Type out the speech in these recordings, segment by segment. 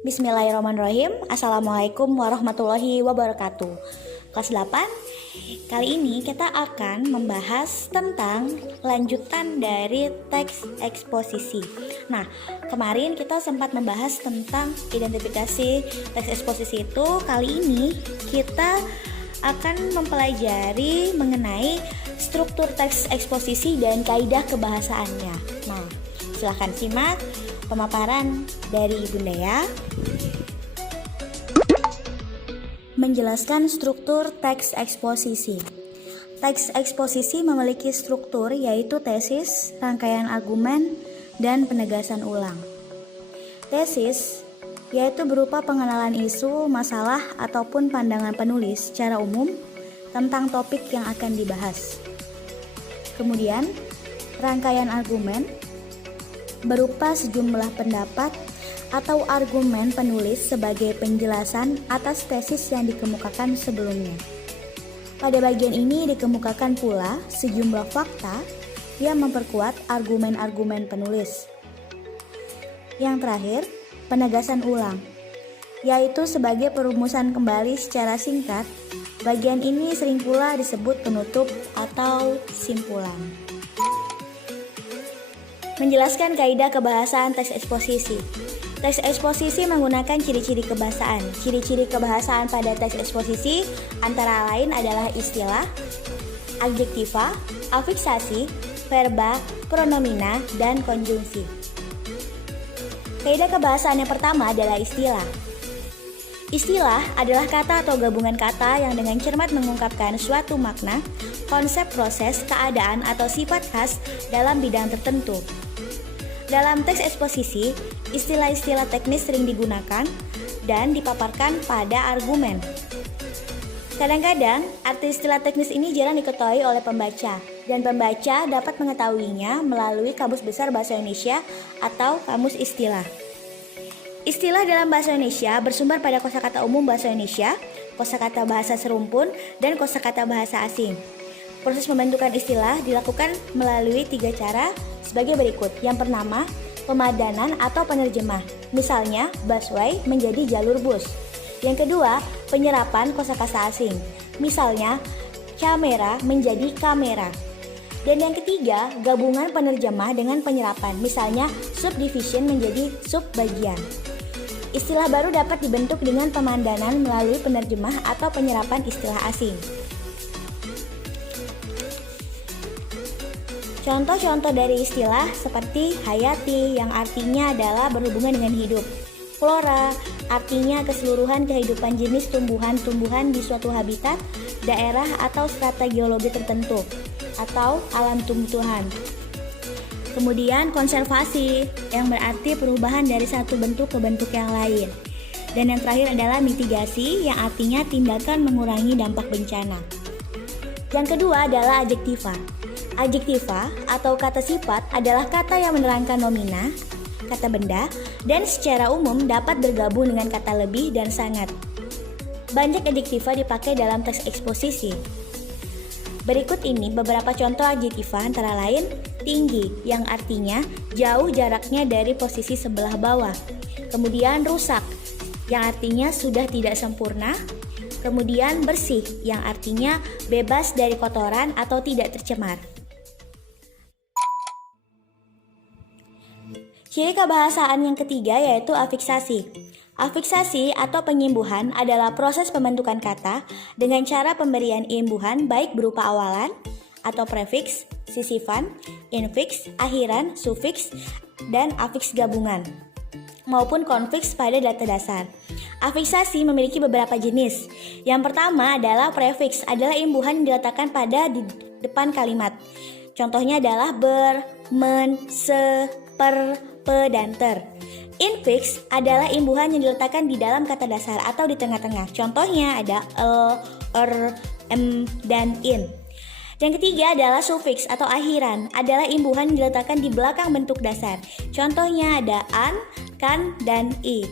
Bismillahirrahmanirrahim. Assalamualaikum warahmatullahi wabarakatuh. Kelas 8. Kali ini kita akan membahas tentang lanjutan dari teks eksposisi. Nah, kemarin kita sempat membahas tentang identifikasi teks eksposisi itu. Kali ini kita akan mempelajari mengenai struktur teks eksposisi dan kaidah kebahasaannya. Nah, silahkan simak pemaparan dari Ibunda ya. Menjelaskan struktur teks eksposisi. Teks eksposisi memiliki struktur yaitu tesis, rangkaian argumen, dan penegasan ulang. Tesis yaitu berupa pengenalan isu, masalah, ataupun pandangan penulis secara umum tentang topik yang akan dibahas. Kemudian, rangkaian argumen berupa sejumlah pendapat atau argumen penulis sebagai penjelasan atas tesis yang dikemukakan sebelumnya. Pada bagian ini dikemukakan pula sejumlah fakta yang memperkuat argumen-argumen penulis. Yang terakhir, penegasan ulang, yaitu sebagai perumusan kembali secara singkat. Bagian ini sering pula disebut penutup atau simpulan. Menjelaskan kaidah kebahasaan teks eksposisi. Teks eksposisi menggunakan ciri-ciri kebahasaan. Ciri-ciri kebahasaan pada teks eksposisi antara lain adalah istilah, adjektiva, afiksasi, verba, pronomina, dan konjungsi. Kaidah kebahasaan yang pertama adalah istilah. Istilah adalah kata atau gabungan kata yang dengan cermat mengungkapkan suatu makna, konsep, proses, keadaan, atau sifat khas dalam bidang tertentu. Dalam teks eksposisi, istilah-istilah teknis sering digunakan dan dipaparkan pada argumen. Kadang-kadang, arti istilah teknis ini jarang diketahui oleh pembaca, dan pembaca dapat mengetahuinya melalui Kamus Besar Bahasa Indonesia atau Kamus Istilah. Istilah dalam bahasa Indonesia bersumber pada kosakata umum bahasa Indonesia, kosakata bahasa serumpun, dan kosakata bahasa asing. Proses pembentukan istilah dilakukan melalui 3 cara sebagai berikut. Yang pertama, pemadanan atau penerjemah. Misalnya, busway menjadi jalur bus. Yang kedua, penyerapan kosakata asing. Misalnya, kamera menjadi kamera. Dan yang ketiga, gabungan penerjemah dengan penyerapan. Misalnya, subdivision menjadi subbagian. Istilah baru dapat dibentuk dengan pemadanan melalui penerjemah atau penyerapan istilah asing. Contoh-contoh dari istilah seperti hayati yang artinya adalah berhubungan dengan hidup. Flora artinya keseluruhan kehidupan jenis tumbuhan-tumbuhan di suatu habitat, daerah atau strata geologi tertentu atau alam tumbuhan. Kemudian konservasi yang berarti perubahan dari satu bentuk ke bentuk yang lain. Dan yang terakhir adalah mitigasi yang artinya tindakan mengurangi dampak bencana. Yang kedua adalah adjektiva. Adjektiva atau kata sifat adalah kata yang menerangkan nomina, kata benda, dan secara umum dapat bergabung dengan kata lebih dan sangat. Banyak adjektiva dipakai dalam teks eksposisi. Berikut ini beberapa contoh adjektiva antara lain tinggi yang artinya jauh jaraknya dari posisi sebelah bawah. Kemudian rusak yang artinya sudah tidak sempurna. Kemudian bersih yang artinya bebas dari kotoran atau tidak tercemar. Ciri kebahasaan yang ketiga yaitu afiksasi. Afiksasi atau penyimbuhan adalah proses pembentukan kata dengan cara pemberian imbuhan baik berupa awalan atau prefiks, sisifan, infiks, akhiran, sufiks, dan afiks gabungan maupun konfiks pada data dasar. Afiksasi memiliki beberapa jenis. Yang pertama adalah prefiks, adalah imbuhan yang diletakkan pada di depan kalimat. Contohnya adalah ber, men, se, per, pe, dan ter. Infiks adalah imbuhan yang diletakkan di dalam kata dasar atau di tengah-tengah. Contohnya ada em, dan in. Yang ketiga adalah sufiks atau akhiran, adalah imbuhan yang diletakkan di belakang bentuk dasar. Contohnya ada an, kan, dan i.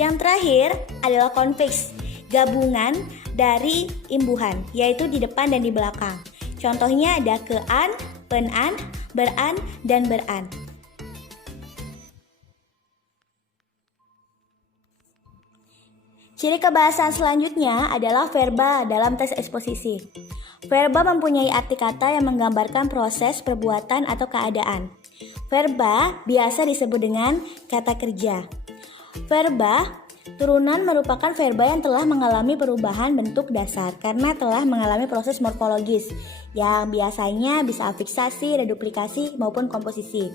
Yang terakhir adalah konfiks, gabungan dari imbuhan, yaitu di depan dan di belakang. Contohnya ada kean, penan, beran, dan beran. Ciri kebahasaan selanjutnya adalah verba dalam teks eksposisi. Verba mempunyai arti kata yang menggambarkan proses, perbuatan, atau keadaan. Verba biasa disebut dengan kata kerja. Verba turunan merupakan verba yang telah mengalami perubahan bentuk dasar karena telah mengalami proses morfologis yang biasanya bisa afiksasi, reduplikasi, maupun komposisi.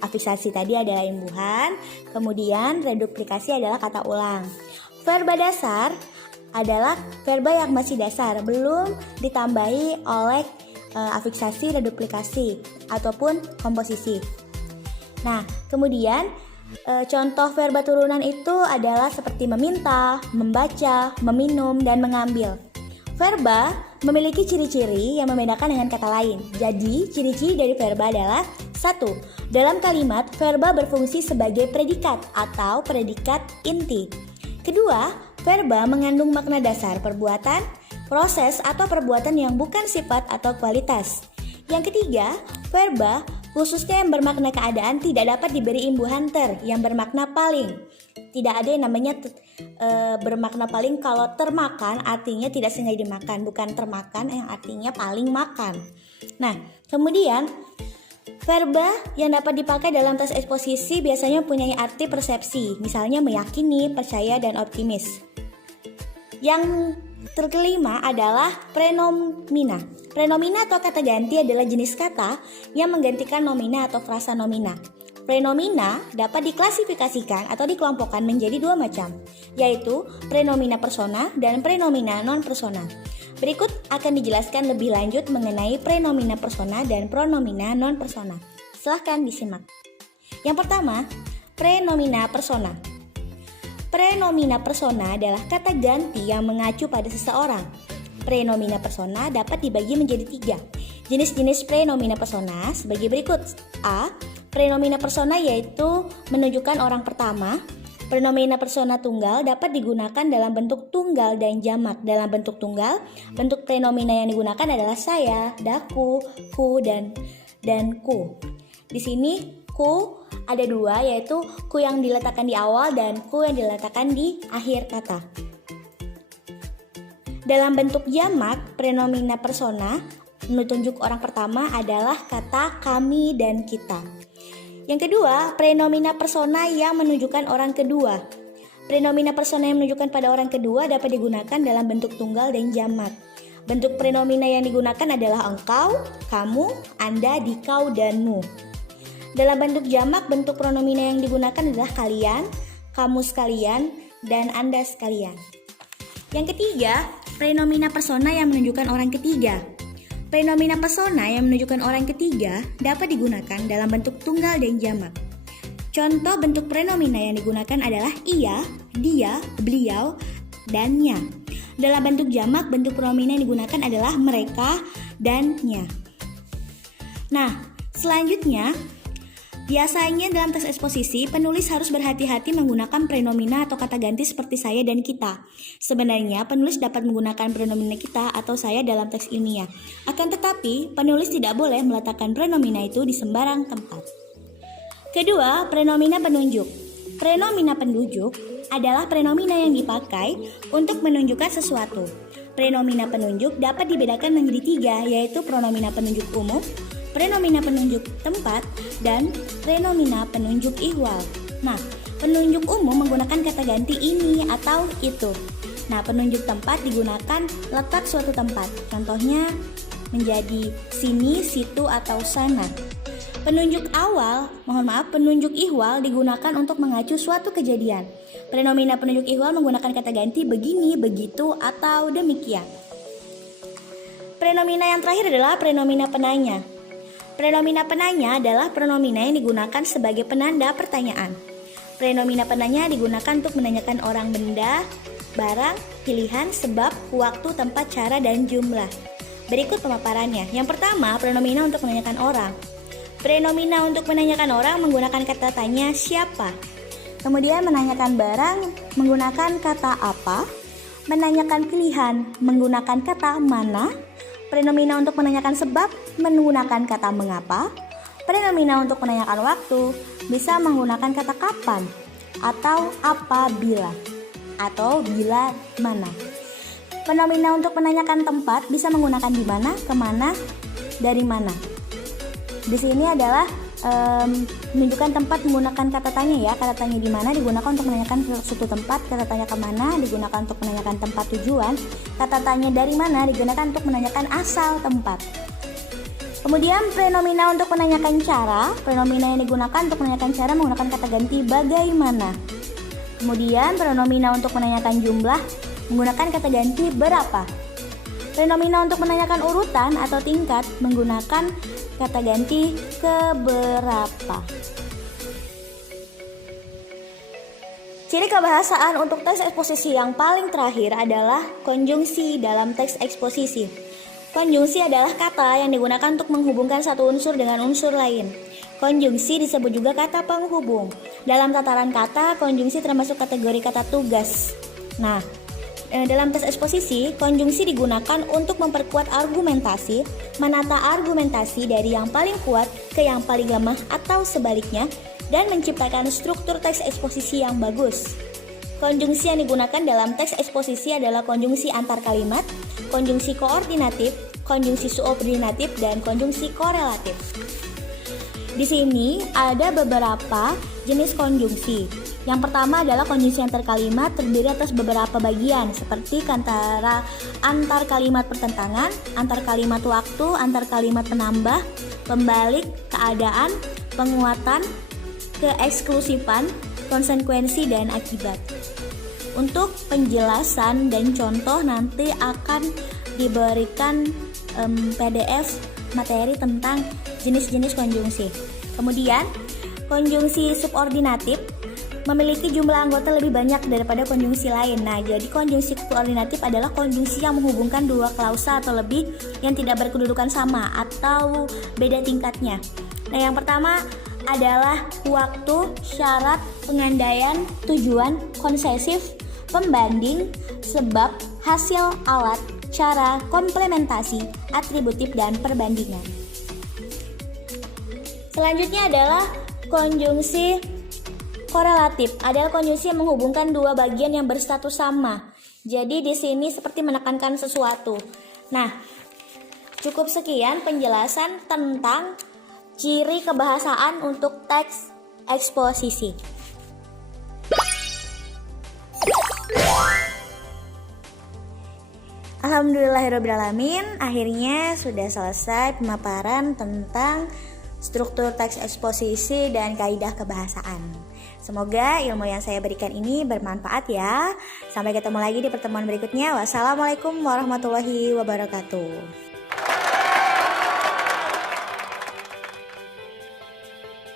Afiksasi tadi adalah imbuhan, kemudian reduplikasi adalah kata ulang. Verba dasar adalah verba yang masih dasar, belum ditambahi oleh afiksasi, reduplikasi, ataupun komposisi. Nah, kemudian contoh verba turunan itu adalah seperti meminta, membaca, meminum, dan mengambil. Verba memiliki ciri-ciri yang membedakan dengan kata lain. Jadi, ciri-ciri dari verba adalah 1. Dalam kalimat, verba berfungsi sebagai predikat atau predikat inti. Kedua, verba mengandung makna dasar perbuatan, proses, atau perbuatan yang bukan sifat atau kualitas. Yang ketiga, verba khususnya yang bermakna keadaan tidak dapat diberi imbuhan ter yang bermakna paling. Tidak ada yang namanya bermakna paling kalau termakan artinya tidak sengaja dimakan, bukan termakan yang artinya paling makan. Nah, kemudian verba yang dapat dipakai dalam teks eksposisi biasanya mempunyai arti persepsi, misalnya meyakini, percaya, dan optimis. Yang kelima adalah prenomina. Prenomina atau kata ganti adalah jenis kata yang menggantikan nomina atau frasa nomina. Prenomina dapat diklasifikasikan atau dikelompokkan menjadi dua macam, yaitu prenomina persona dan prenomina non-persona. Berikut akan dijelaskan lebih lanjut mengenai prenomina persona dan pronomina non-persona. Silahkan disimak. Yang pertama, prenomina persona. Prenomina persona adalah kata ganti yang mengacu pada seseorang. Prenomina persona dapat dibagi menjadi 3. Jenis-jenis prenomina persona sebagai berikut. A. Prenomina persona yaitu menunjukkan orang pertama. Prenomina persona tunggal dapat digunakan dalam bentuk tunggal dan jamak. Dalam bentuk tunggal, bentuk prenomina yang digunakan adalah saya, daku, ku, dan ku. Di sini ku ada 2, yaitu ku yang diletakkan di awal dan ku yang diletakkan di akhir kata. Dalam bentuk jamak, prenomina persona menunjuk orang pertama adalah kata kami dan kita. Yang kedua, prenomina persona yang menunjukkan orang kedua. Prenomina persona yang menunjukkan pada orang kedua dapat digunakan dalam bentuk tunggal dan jamak. Bentuk prenomina yang digunakan adalah engkau, kamu, anda, dikau, dan mu. Dalam bentuk jamak, bentuk pronomina yang digunakan adalah kalian, kamu sekalian, dan anda sekalian. Yang ketiga, prenomina persona yang menunjukkan orang ketiga. Prenomina persona yang menunjukkan orang ketiga dapat digunakan dalam bentuk tunggal dan jamak. Contoh bentuk prenomina yang digunakan adalah ia, dia, beliau, dan nya. Dalam bentuk jamak, bentuk prenomina yang digunakan adalah mereka dan nya. Nah, selanjutnya, biasanya dalam teks eksposisi, penulis harus berhati-hati menggunakan prenomina atau kata ganti seperti saya dan kita. Sebenarnya, penulis dapat menggunakan prenomina kita atau saya dalam teks ilmiah. Akan tetapi, penulis tidak boleh meletakkan prenomina itu di sembarang tempat. Kedua, prenomina penunjuk. Prenomina penunjuk adalah prenomina yang dipakai untuk menunjukkan sesuatu. Prenomina penunjuk dapat dibedakan menjadi 3, yaitu prenomina penunjuk umum, prenomina penunjuk tempat, dan prenomina penunjuk ihwal. Nah, penunjuk umum menggunakan kata ganti ini atau itu. Nah, penunjuk tempat digunakan letak suatu tempat. Contohnya menjadi sini, situ, atau sana. Penunjuk penunjuk ihwal digunakan untuk mengacu suatu kejadian. Prenomina penunjuk ihwal menggunakan kata ganti begini, begitu, atau demikian. Prenomina yang terakhir adalah prenomina penanya. Prenomina penanya adalah prenomina yang digunakan sebagai penanda pertanyaan. Prenomina penanya digunakan untuk menanyakan orang, benda, barang, pilihan, sebab, waktu, tempat, cara, dan jumlah. Berikut pemaparannya. Yang pertama, prenomina untuk menanyakan orang. Prenomina untuk menanyakan orang menggunakan kata tanya siapa. Kemudian menanyakan barang menggunakan kata apa. Menanyakan pilihan menggunakan kata mana. Prenomina untuk menanyakan sebab menggunakan kata mengapa. Prenomina untuk menanyakan waktu bisa menggunakan kata kapan atau apabila. atau bila mana. Fenomena untuk menanyakan tempat bisa menggunakan di mana, kemana, dari mana. Di sini adalah menunjukkan tempat menggunakan kata tanya ya. Kata tanya di mana digunakan untuk menanyakan suatu tempat, kata tanya kemana digunakan untuk menanyakan tempat tujuan, kata tanya dari mana digunakan untuk menanyakan asal tempat. Kemudian fenomena untuk menanyakan cara, fenomena yang digunakan untuk menanyakan cara menggunakan kata ganti bagaimana. Kemudian fenomena untuk menanyakan jumlah menggunakan kata ganti berapa. Fenomena untuk menanyakan urutan atau tingkat menggunakan kata ganti keberapa. Ciri kebahasaan untuk teks eksposisi yang paling terakhir adalah konjungsi dalam teks eksposisi. Konjungsi adalah kata yang digunakan untuk menghubungkan satu unsur dengan unsur lain. Konjungsi disebut juga kata penghubung. Dalam tataran kata, konjungsi termasuk kategori kata tugas. Nah, dalam tes eksposisi, konjungsi digunakan untuk memperkuat argumentasi, menata argumentasi dari yang paling kuat ke yang paling lemah atau sebaliknya, dan menciptakan struktur teks eksposisi yang bagus. Konjungsi yang digunakan dalam teks eksposisi adalah konjungsi antar kalimat, konjungsi koordinatif, konjungsi subordinatif, dan konjungsi korelatif. Di sini ada beberapa jenis konjungsi. Yang pertama adalah konjungsi antar kalimat, terdiri atas beberapa bagian seperti antar kalimat pertentangan, antar kalimat waktu, antar kalimat penambah, pembalik, keadaan, penguatan, keeksklusifan, konsekuensi, dan akibat. Untuk penjelasan dan contoh nanti akan diberikan PDF materi tentang jenis-jenis konjungsi. Kemudian konjungsi subordinatif memiliki jumlah anggota lebih banyak daripada konjungsi lain. Nah, jadi konjungsi koordinatif adalah konjungsi yang menghubungkan dua klausa atau lebih yang tidak berkedudukan sama atau beda tingkatnya. Nah, yang pertama adalah waktu, syarat, pengandaian, tujuan, konsesif, pembanding, sebab, hasil, alat, cara, komplementasi, atributif, dan perbandingan. Selanjutnya adalah konjungsi korelatif, adalah konjungsi yang menghubungkan dua bagian yang berstatus sama. Jadi di sini seperti menekankan sesuatu. Nah, cukup sekian penjelasan tentang ciri kebahasaan untuk teks eksposisi. Alhamdulillahirrabbilalamin, akhirnya sudah selesai pemaparan tentang struktur teks eksposisi dan kaidah kebahasaan. Semoga ilmu yang saya berikan ini bermanfaat ya. Sampai ketemu lagi di pertemuan berikutnya. Wassalamualaikum warahmatullahi wabarakatuh.